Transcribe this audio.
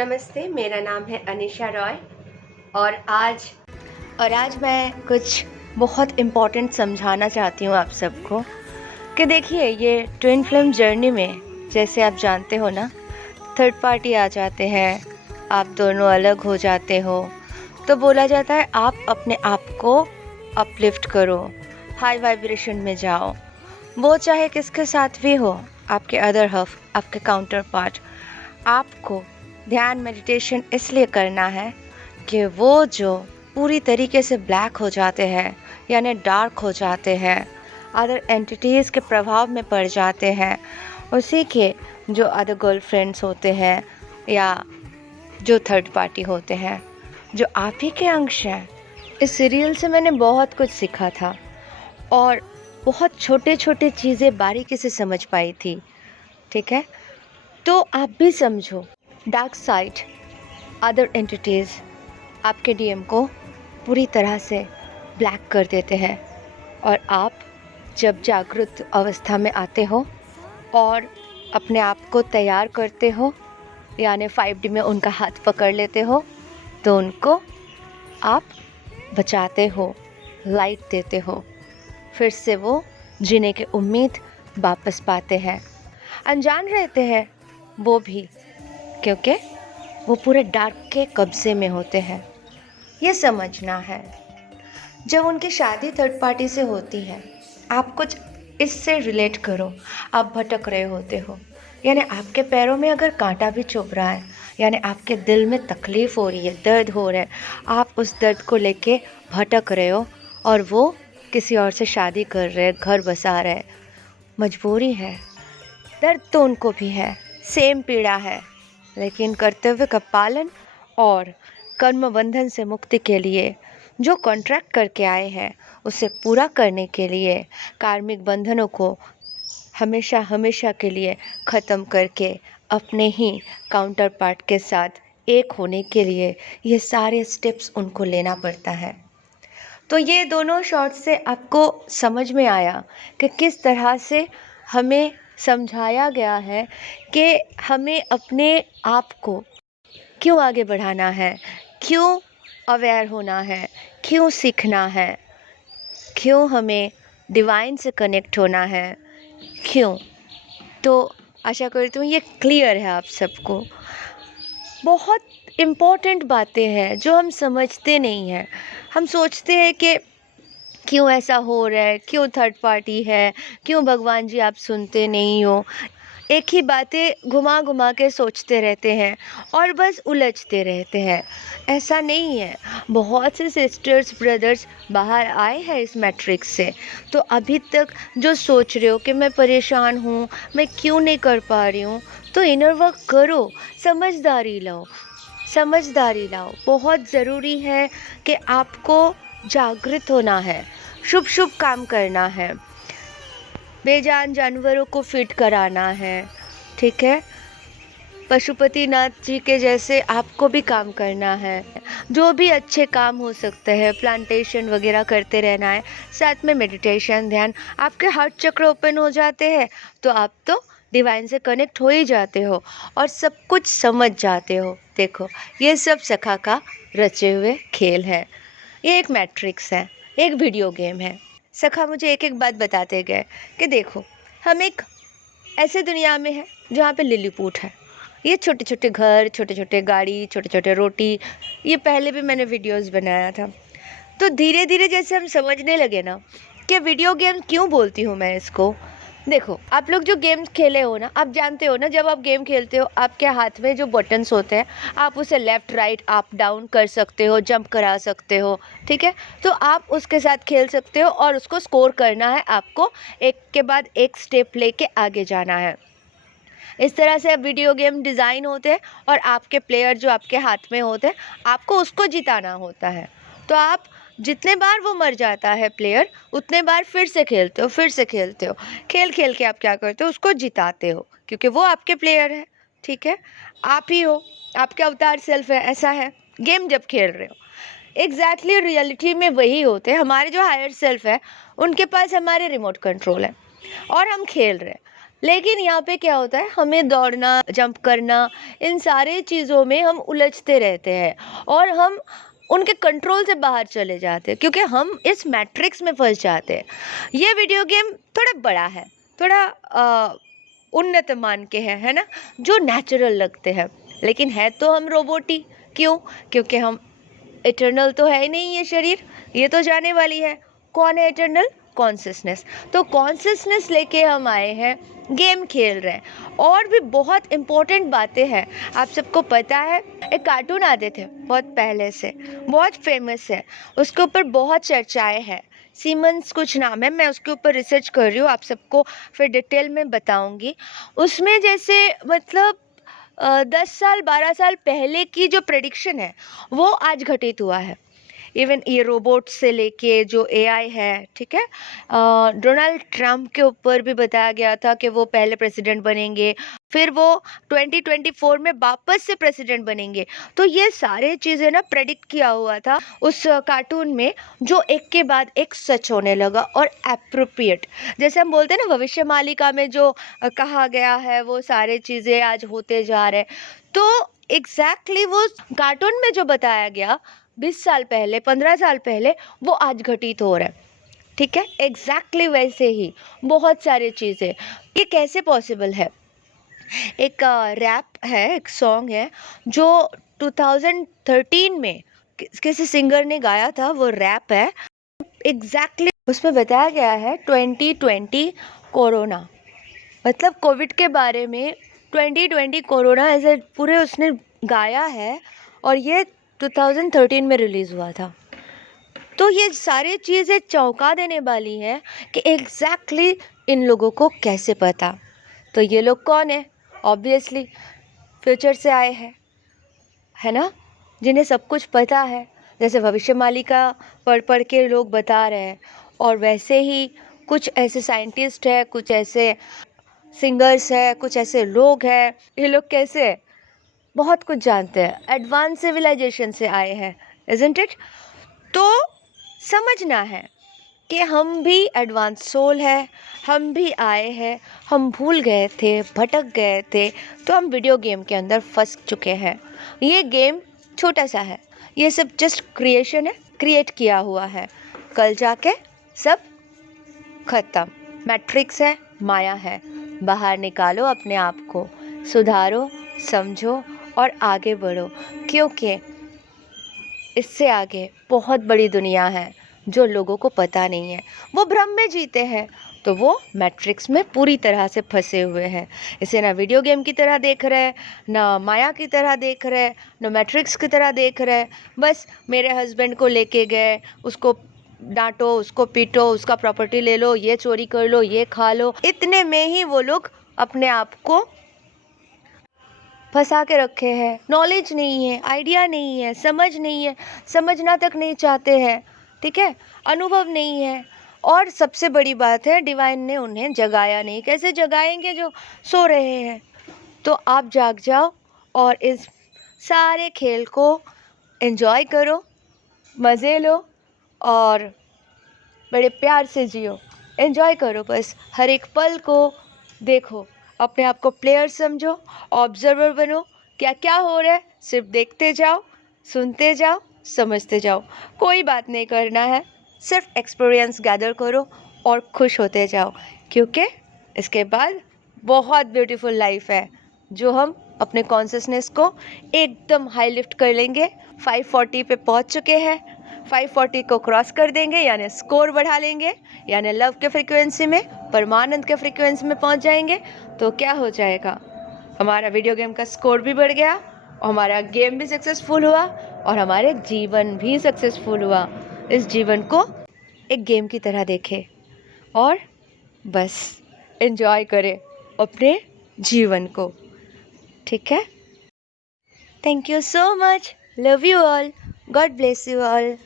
नमस्ते, मेरा नाम है अनीशा रॉय और आज मैं कुछ बहुत इम्पोर्टेंट समझाना चाहती हूँ आप सबको कि देखिए ये ट्विन फ्लेम जर्नी में जैसे आप जानते हो ना, थर्ड पार्टी आ जाते हैं, आप दोनों अलग हो जाते हो, तो बोला जाता है आप अपने आप को अपलिफ्ट करो, हाई वाइब्रेशन में जाओ। वो चाहे किसके साथ भी हो, आपके अदर हाफ, आपके काउंटर पार्ट। आपको ध्यान मेडिटेशन इसलिए करना है कि वो जो पूरी तरीके से ब्लैक हो जाते हैं यानी डार्क हो जाते हैं, अदर एंटिटीज़ के प्रभाव में पड़ जाते हैं, उसी के जो अदर गर्लफ्रेंड्स होते हैं या जो थर्ड पार्टी होते हैं, जो आप ही के अंश हैं। इस सीरियल से मैंने बहुत कुछ सीखा था और बहुत छोटे छोटे चीज़ें बारीकी से समझ पाई थी। ठीक है, तो आप भी समझो, डार्क साइड, अदर एंटिटीज़ आपके डीएम को पूरी तरह से ब्लैक कर देते हैं और आप जब जागृत अवस्था में आते हो और अपने आप को तैयार करते हो यानी 5D में उनका हाथ पकड़ लेते हो, तो उनको आप बचाते हो, लाइट देते हो, फिर से वो जीने की उम्मीद वापस पाते हैं। अनजान रहते हैं वो भी, क्योंकि वो पूरे डार्क के कब्जे में होते हैं। ये समझना है, जब उनकी शादी थर्ड पार्टी से होती है, आप कुछ इससे रिलेट करो। आप भटक रहे होते हो, यानी आपके पैरों में अगर कांटा भी चुभ रहा है, यानी आपके दिल में तकलीफ़ हो रही है, दर्द हो रहा है, आप उस दर्द को लेके भटक रहे हो और वो किसी और से शादी कर रहे हैं, घर बसा रहे हैं, मजबूरी है, दर्द तो उनको भी है, सेम पीड़ा है, लेकिन कर्तव्य का पालन और कर्म बंधन से मुक्ति के लिए जो कॉन्ट्रैक्ट करके आए हैं उसे पूरा करने के लिए, कार्मिक बंधनों को हमेशा हमेशा के लिए ख़त्म करके अपने ही काउंटर पार्ट के साथ एक होने के लिए ये सारे स्टेप्स उनको लेना पड़ता है। तो ये दोनों शॉट से आपको समझ में आया कि किस तरह से हमें समझाया गया है कि हमें अपने आप को क्यों आगे बढ़ाना है, क्यों अवेयर होना है, क्यों सीखना है, क्यों हमें डिवाइन से कनेक्ट होना है, क्यों। तो आशा करती हूँ ये क्लियर है आप सबको। बहुत इम्पोर्टेंट बातें हैं जो हम समझते नहीं हैं। हम सोचते हैं कि क्यों ऐसा हो रहा है, क्यों थर्ड पार्टी है, क्यों भगवान जी आप सुनते नहीं हो। एक ही बातें घुमा घुमा के सोचते रहते हैं और बस उलझते रहते हैं। ऐसा नहीं है, बहुत से सिस्टर्स ब्रदर्स बाहर आए हैं इस मैट्रिक्स से। तो अभी तक जो सोच रहे हो कि मैं परेशान हूँ, मैं क्यों नहीं कर पा रही हूँ, तो इनर वर्क करो, समझदारी लाओ। बहुत ज़रूरी है कि आपको जागृत होना है, शुभ शुभ काम करना है, बेजान जानवरों को फिट कराना है। ठीक है, पशुपतिनाथ जी के जैसे आपको भी काम करना है। जो भी अच्छे काम हो सकते हैं, प्लांटेशन वगैरह करते रहना है, साथ में मेडिटेशन, ध्यान। आपके हार्ट चक्र ओपन हो जाते हैं तो आप तो डिवाइन से कनेक्ट हो ही जाते हो और सब कुछ समझ जाते हो। देखो, ये सब सखा का रचे हुए खेल है। ये एक मैट्रिक्स है, एक वीडियो गेम है। सखा मुझे एक एक बात बताते गए कि देखो, हम एक ऐसे दुनिया में है जहाँ पे लिलीपुट है। ये छोटे छोटे घर, छोटे छोटे गाड़ी, छोटे छोटे रोटी, ये पहले भी मैंने वीडियोस बनाया था। तो धीरे धीरे जैसे हम समझने लगे ना कि वीडियो गेम क्यों बोलती हूँ मैं इसको। देखो, आप लोग जो गेम्स खेले हो ना, आप जानते हो ना, जब आप गेम खेलते हो आपके हाथ में जो बटन्स होते हैं, आप उसे लेफ़्ट राइट अप डाउन कर सकते हो, जंप करा सकते हो। ठीक है, तो आप उसके साथ खेल सकते हो और उसको स्कोर करना है आपको, एक के बाद एक स्टेप लेके आगे जाना है। इस तरह से वीडियो गेम डिज़ाइन होते हैं और आपके प्लेयर जो आपके हाथ में होते हैं, आपको उसको जिताना होता है। तो आप जितने बार वो मर जाता है प्लेयर, उतने बार फिर से खेलते हो। खेल खेल के आप क्या करते हो, उसको जिताते हो, क्योंकि वो आपके प्लेयर है। ठीक है, आप ही हो, आपके अवतार सेल्फ है, ऐसा है गेम जब खेल रहे हो। एग्जैक्टली रियलिटी में वही होते हैं। हमारे जो हायर सेल्फ है, उनके पास हमारे रिमोट कंट्रोल है और हम खेल रहे हैं। लेकिन यहाँ पे क्या होता है, हमें दौड़ना, जंप करना, इन सारे चीज़ों में हम उलझते रहते हैं और हम उनके कंट्रोल से बाहर चले जाते हैं क्योंकि हम इस मैट्रिक्स में फंस जाते हैं। ये वीडियो गेम थोड़ा बड़ा है, थोड़ा उन्नत मान के है ना, जो नेचुरल लगते हैं, लेकिन है तो हम रोबोट ही। क्यों? क्योंकि हम इटर्नल तो है ही नहीं ये शरीर, ये तो जाने वाली है। कौन है इटर्नल? कॉन्सियसनेस। तो कॉन्सियसनेस लेके हम आए हैं, गेम खेल रहे हैं। और भी बहुत इम्पोर्टेंट बातें हैं। आप सबको पता है, एक कार्टून आते थे बहुत पहले से, बहुत फेमस है, उसके ऊपर बहुत चर्चाएं हैं। सीमंस कुछ नाम है, मैं उसके ऊपर रिसर्च कर रही हूँ, आप सबको फिर डिटेल में बताऊंगी। उसमें जैसे मतलब 10 साल 12 साल पहले की जो प्रेडिक्शन है वो आज घटित हुआ है। इवन ये रोबोट से लेके जो एआई है, ठीक है, डोनाल्ड ट्रंप के ऊपर भी बताया गया था कि वो पहले प्रेसिडेंट बनेंगे, फिर वो 2024 में वापस से प्रेसिडेंट बनेंगे। तो ये सारे चीज़ें ना प्रेडिक्ट किया हुआ था उस कार्टून में, जो एक के बाद एक सच होने लगा और एप्रोप्रिएट। जैसे हम बोलते हैं ना, भविष्य मालिका में जो कहा गया है वो सारे चीज़ें आज होते जा रहे हैं। तो एग्जैक्टली वो कार्टून में जो बताया गया 20 साल पहले, 15 साल पहले, वो आज घटित हो रहा है। ठीक है, एग्जैक्टली वैसे ही बहुत सारी चीज़ें। ये कैसे पॉसिबल है? एक रैप है, एक सॉन्ग है जो 2013 में किसी सिंगर ने गाया था, वो रैप है। एग्जैक्टली उसमें बताया गया है 2020 कोरोना, मतलब कोविड के बारे में 2020 कोरोना ऐसे पूरे उसने गाया है, और ये 2013 में रिलीज़ हुआ था। तो ये सारी चीज़ें चौंका देने वाली हैं कि एग्जैक्टली इन लोगों को कैसे पता। तो ये लोग कौन है? ऑब्वियसली फ्यूचर से आए हैं, है ना, जिन्हें सब कुछ पता है। जैसे भविष्यवाणी पढ़ पढ़ के लोग बता रहे हैं, और वैसे ही कुछ ऐसे साइंटिस्ट है, कुछ ऐसे सिंगर्स है, कुछ ऐसे लोग हैं, ये लोग कैसे बहुत कुछ जानते हैं, एडवांस सिविलाइजेशन से आए हैं, इज़न्ट इट? तो समझना है कि हम भी एडवांस सोल है, हम भी आए हैं, हम भूल गए थे, भटक गए थे, तो हम वीडियो गेम के अंदर फंस चुके हैं। ये गेम छोटा सा है, ये सब जस्ट क्रिएशन है, क्रिएट किया हुआ है, कल जाके सब खत्म। मैट्रिक्स है, माया है, बाहर निकालो अपने आप को, सुधारो, समझो और आगे बढ़ो, क्योंकि इससे आगे बहुत बड़ी दुनिया है जो लोगों को पता नहीं है। वो भ्रम में जीते हैं, तो वो मैट्रिक्स में पूरी तरह से फंसे हुए हैं। इसे ना वीडियो गेम की तरह देख रहे हैं, ना माया की तरह देख रहे हैं, ना मैट्रिक्स की तरह देख रहे हैं। बस मेरे हस्बैंड को लेके गए, उसको डांटो, उसको पीटो, उसका प्रॉपर्टी ले लो, ये चोरी कर लो, ये खा लो, इतने में ही वो लोग अपने आप को फंसा के रखे हैं। नॉलेज नहीं है, आइडिया नहीं है, समझ नहीं है, समझना तक नहीं चाहते हैं, ठीक है, अनुभव नहीं है। और सबसे बड़ी बात है, डिवाइन ने उन्हें जगाया नहीं। कैसे जगाएंगे जो सो रहे हैं? तो आप जाग जाओ और इस सारे खेल को एंजॉय करो, मज़े लो और बड़े प्यार से जियो, एंजॉय करो, बस हर एक पल को देखो, अपने आप को प्लेयर समझो, ऑब्जर्वर बनो, क्या क्या हो रहा है सिर्फ देखते जाओ, सुनते जाओ, समझते जाओ। कोई बात नहीं करना है, सिर्फ एक्सपीरियंस गैदर करो और खुश होते जाओ, क्योंकि इसके बाद बहुत ब्यूटीफुल लाइफ है जो हम अपने कॉन्शियसनेस को एकदम हाई लिफ्ट कर लेंगे। 540 पे पहुंच चुके हैं, 540 को क्रॉस कर देंगे, यानी स्कोर बढ़ा लेंगे, यानी लव के फ्रीक्वेंसी में, परमानंद के फ्रीक्वेंसी में पहुंच जाएंगे। तो क्या हो जाएगा? हमारा वीडियो गेम का स्कोर भी बढ़ गया, हमारा गेम भी सक्सेसफुल हुआ और हमारे जीवन भी सक्सेसफुल हुआ। इस जीवन को एक गेम की तरह देखें और बस एंजॉय करें अपने जीवन को, ठीक है? Thank you so much, love you all, God bless you all.